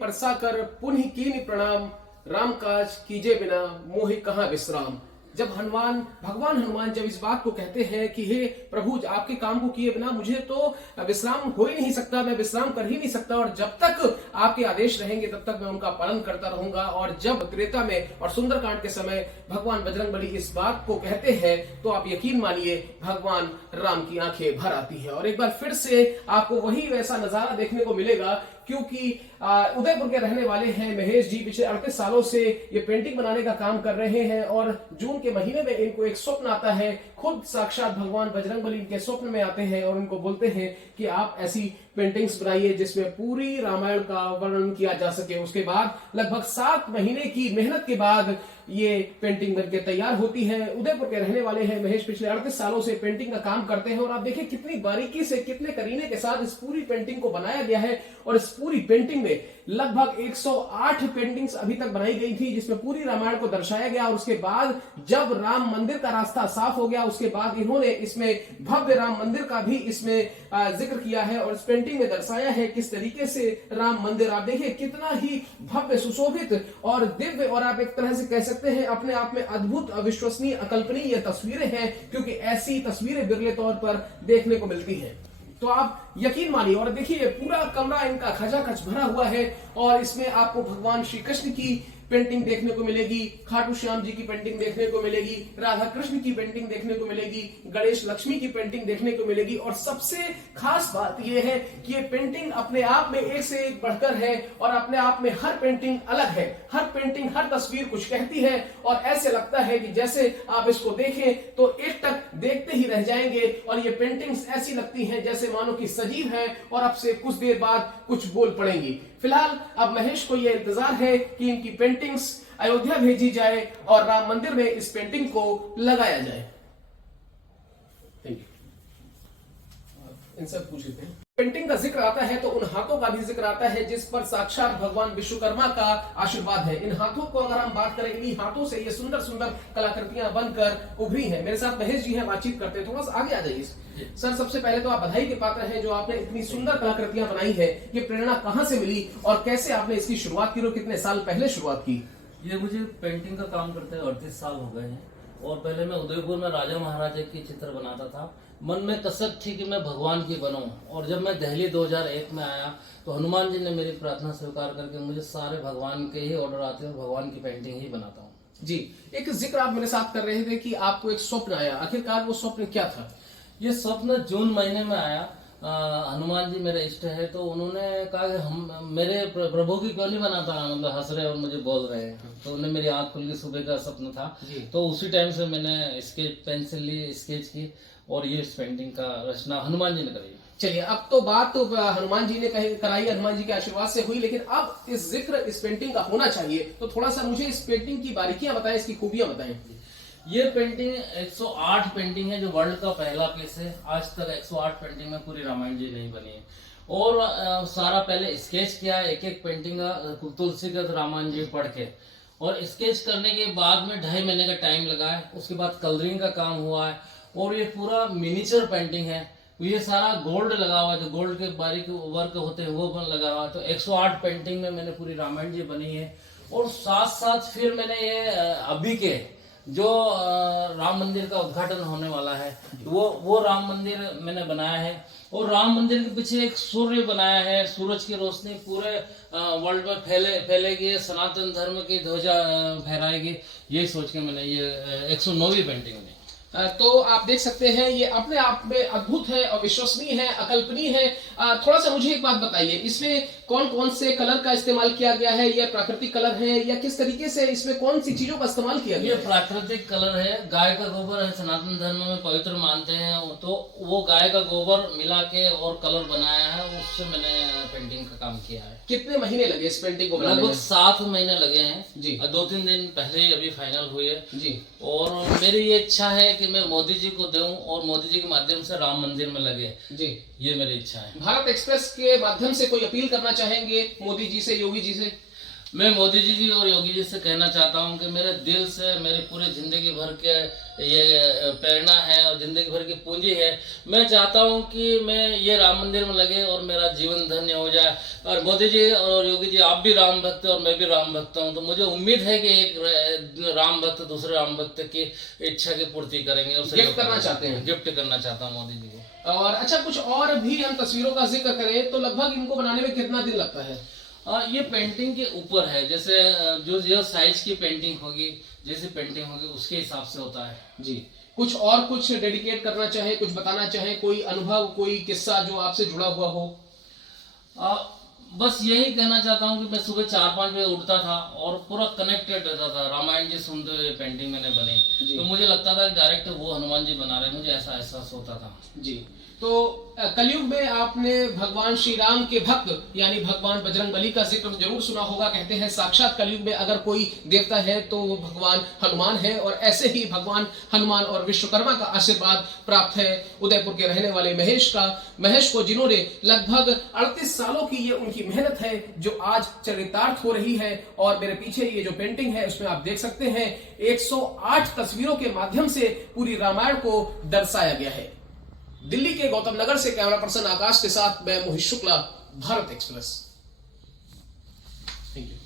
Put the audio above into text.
परसा कर पुनः कीनि प्रणाम, राम काज कीजे बिना मोहि कहाँ विश्राम। जब भगवान हनुमान जब इस बात को कहते हैं कि हे प्रभु, आपके काम को किए बिना मुझे तो विश्राम हो ही नहीं सकता, मैं विश्राम कर ही नहीं सकता, और जब तक आपके आदेश रहेंगे तब तक मैं उनका पालन करता रहूंगा। और जब त्रेता में और सुंदरकांड के समय भगवान बजरंगबली इस बात को कहते हैं तो आप यकीन मानिए भगवान राम की आंखें भर आती है। और एक बार फिर से आपको वही वैसा नजारा देखने को मिलेगा, क्योंकि उदयपुर के रहने वाले हैं महेश जी। पिछले 38 सालों से ये पेंटिंग बनाने का काम कर रहे हैं और जून के महीने में इनको एक स्वप्न आता है। खुद साक्षात भगवान बजरंगबली इनके स्वप्न में आते हैं और उनको बोलते हैं कि आप ऐसी पेंटिंग्स बनाइए जिसमें पूरी रामायण का वर्णन किया जा सके। उसके बाद लगभग 7 महीने की मेहनत के बाद ये पेंटिंग बनकर तैयार होती है। उदयपुर के रहने वाले हैं महेश, पिछले 38 सालों से पेंटिंग का काम करते हैं और आप देखिए कितनी बारीकी से, कितने करीने के साथ इस पूरी पेंटिंग को बनाया गया है। और इस पूरी पेंटिंग में लगभग 108 पेंटिंग्स अभी तक बनाई गई थी जिसमें पूरी रामायण को दर्शाया गया। और उसके बाद जब राम मंदिर का रास्ता साफ हो गया उसके बाद इन्होंने इसमें भव्य राम मंदिर का भी इसमें जिक्र किया है और इस पेंटिंग में दर्शाया है किस तरीके से राम मंदिर, आप देखिए कितना ही भव्य, सुशोभित और दिव्य, और आप एक तरह से कह सकते हैं अपने आप में अद्भुत, अविश्वसनीय, अकल्पनीय ये तस्वीरें हैं, क्योंकि ऐसी तस्वीरें बिरले तौर पर देखने को मिलती हैं। तो आप यकीन मानिए और देखिए पूरा कमरा इनका खचाखच भरा हुआ है और इसमें आपको भगवान श्री कृष्ण की पेंटिंग देखने को मिलेगी, खाटू श्याम जी की पेंटिंग देखने को मिलेगी, राधा कृष्ण की पेंटिंग देखने को मिलेगी, गणेश लक्ष्मी की पेंटिंग देखने को मिलेगी। और सबसे खास बात यह है कि ये पेंटिंग अपने आप में एक से एक बढ़कर है और अपने आप में हर पेंटिंग अलग है। हर पेंटिंग, हर तस्वीर कुछ कहती है और ऐसे लगता है कि जैसे आप इसको देखें तो एक टक देखते ही रह जाएंगे। और ये पेंटिंग्स ऐसी लगती हैं जैसे मानो कि सजीव है और अब से कुछ देर बाद कुछ बोल पड़ेंगी। फिलहाल अब महेश को यह इंतजार है कि इनकी पेंटिंग्स अयोध्या भेजी जाए और राम मंदिर में इस पेंटिंग को लगाया जाए। Thank you. इनसे पूछ लेते हैं। पेंटिंग का जिक्र आता है तो उन हाथों का भी जिक्र आता है जिस पर साक्षात भगवान विश्वकर्मा का आशीर्वाद है। इन हाथों को अगर हम बात करें, इन्हीं हाथों से ये सुंदर सुंदर कलाकृतियां बनकर उभरी हैं। मेरे साथ महेश जी हैं, बातचीत करते हैं, थोड़ा सा आगे आ जाइए सर। सबसे पहले तो आप बधाई के पात्र हैं जो आपने इतनी सुंदर कलाकृतियां बनाई है। ये प्रेरणा कहां से मिली और कैसे आपने इसकी शुरुआत की और कितने साल पहले शुरुआत की? ये मुझे पेंटिंग का काम करते हैं 38 साल हो गए हैं और पहले मैं उदयपुर में राजा महाराजा की चित्र बनाता था। मन में कसक थी कि मैं भगवान की बनूं और जब मैं दिल्ली 2001 में आया तो हनुमान जी ने मेरी प्रार्थना स्वीकार करके मुझे सारे भगवान के ही ऑर्डर आते हैं और भगवान की पेंटिंग ही बनाता हूँ जी। एक जिक्र आप मेरे साथ कर रहे थे कि आपको एक स्वप्न आया, आखिरकार वो स्वप्न क्या था? ये स्वप्न जून महीने में आया। हनुमान जी मेरे इष्ट है तो उन्होंने कहा कि हम मेरे प्रभु की क्यों नहीं बनाता, मतलब हंस रहे और मुझे बोल रहे हैं। तो उन्हें मेरी आंख खुल गई, सुबह का सपना था। तो उसी टाइम से मैंने स्केच पेंसिल ली, स्केच की और ये इस पेंटिंग का रचना हनुमान जी ने करी। चलिए, अब तो बात तो हनुमान जी ने कराई, हनुमान जी के आशीर्वाद से हुई, लेकिन अब इस जिक्र इस पेंटिंग का होना चाहिए। तो थोड़ा सा मुझे इस पेंटिंग की बारीकियां बताएं, इसकी खूबियां बताएं। ये पेंटिंग 108 पेंटिंग है जो वर्ल्ड का पहला पीस है। आज तक 108 पेंटिंग में पूरी रामायण जी नहीं बनी है। और सारा पहले स्केच किया है एक एक पेंटिंग का, तुलसी का रामायण जी पढ़ के, और स्केच करने के बाद में 2.5 महीने का टाइम लगा है। उसके बाद कलरिंग का काम हुआ है और ये पूरा मिनिचर पेंटिंग है। ये सारा गोल्ड लगा हुआ है, जो गोल्ड के बारीक वर्क होते हैं वो लगा हुआ है। तो 108 पेंटिंग में मैंने पूरी रामायण जी बनी है। और साथ साथ फिर मैंने ये अभी के जो राम मंदिर का उद्घाटन होने वाला है वो राम मंदिर मैंने बनाया है। और राम मंदिर के पीछे एक सूर्य बनाया है, सूरज की रोशनी पूरे वर्ल्ड में फैलेगी, सनातन धर्म की ध्वजा फहराएगी, ये सोच के मैंने ये 109वीं पेंटिंग में। तो आप देख सकते हैं ये अपने आप में अद्भुत है, अविश्वसनीय है, अकल्पनीय है। थोड़ा सा मुझे एक बात बताइए, इसमें कौन कौन से कलर का इस्तेमाल किया गया है? या प्राकृतिक कलर है या किस तरीके से इसमें कौन सी चीजों का इस्तेमाल किया गया? ये प्राकृतिक कलर है, गाय का गोबर है, सनातन धर्म में पवित्र मानते हैं। तो वो गाय का गोबर मिला के और कलर बनाया है, उससे मैंने पेंटिंग का काम किया है। कितने महीने लगे इस पेंटिंग को बनाने में? लगभग 7 महीने लगे हैं जी। 2-3 दिन पहले ही अभी फाइनल हुई है जी। और मेरी ये इच्छा है कि मैं मोदी जी को दूं और मोदी जी के माध्यम से राम मंदिर में लगे जी, ये मेरी इच्छा है। भारत एक्सप्रेस के माध्यम से कोई अपील करना चाहेंगे मोदी जी से, योगी जी से? मैं मोदी जी और योगी जी से कहना चाहता हूं कि मेरे दिल से मेरी पूरी जिंदगी भर के ये प्रेरणा है और जिंदगी भर की पूंजी है। मैं चाहता हूं कि मैं ये राम मंदिर में लगे और मेरा जीवन धन्य हो जाए। और मोदी जी और योगी जी, आप भी राम भक्त और मैं भी राम भक्त हूं, तो मुझे उम्मीद है कि एक राम भक्त दूसरे राम भक्त की इच्छा की पूर्ति करेंगे और गिफ्ट करना चाहते हैं। गिफ्ट करना चाहता हूँ मोदी जी को। और अच्छा, कुछ और भी हम तस्वीरों का जिक्र करें तो लगभग इनको बनाने में कितना दिन लगता है? ये पेंटिंग के ऊपर है, जैसे जो साइज की पेंटिंग होगी, जैसी पेंटिंग होगी उसके हिसाब से होता है जी। कुछ और कुछ डेडिकेट करना चाहे, कुछ बताना चाहे, कोई अनुभव, कोई किस्सा जो आपसे जुड़ा हुआ हो? बस यही कहना चाहता हूँ कि मैं सुबह 4-5 बजे उठता था और पूरा कनेक्टेड रहता था, रामायण जी सुनते हुए पेंटिंग मैंने बनी। तो मुझे लगता था डायरेक्ट वो हनुमान जी बना रहे, मुझे ऐसा एहसास होता था जी। तो कलयुग में आपने भगवान श्री राम के भक्त यानी भगवान बजरंगबली का जिक्र जरूर सुना होगा। कहते हैं साक्षात कलयुग में अगर कोई देवता है तो वो भगवान हनुमान है, और ऐसे ही भगवान हनुमान और विश्वकर्मा का आशीर्वाद प्राप्त है उदयपुर के रहने वाले महेश को, जिन्होंने लगभग 38 सालों की ये उनकी मेहनत है जो आज चरितार्थ हो रही है। और मेरे पीछे ये जो पेंटिंग है उसमें आप देख सकते हैं 108 तस्वीरों के माध्यम से पूरी रामायण को दर्शाया गया है। दिल्ली के गौतम नगर से कैमरा पर्सन आकाश के साथ मैं Mohit Shukla, Bharat express. Thank you.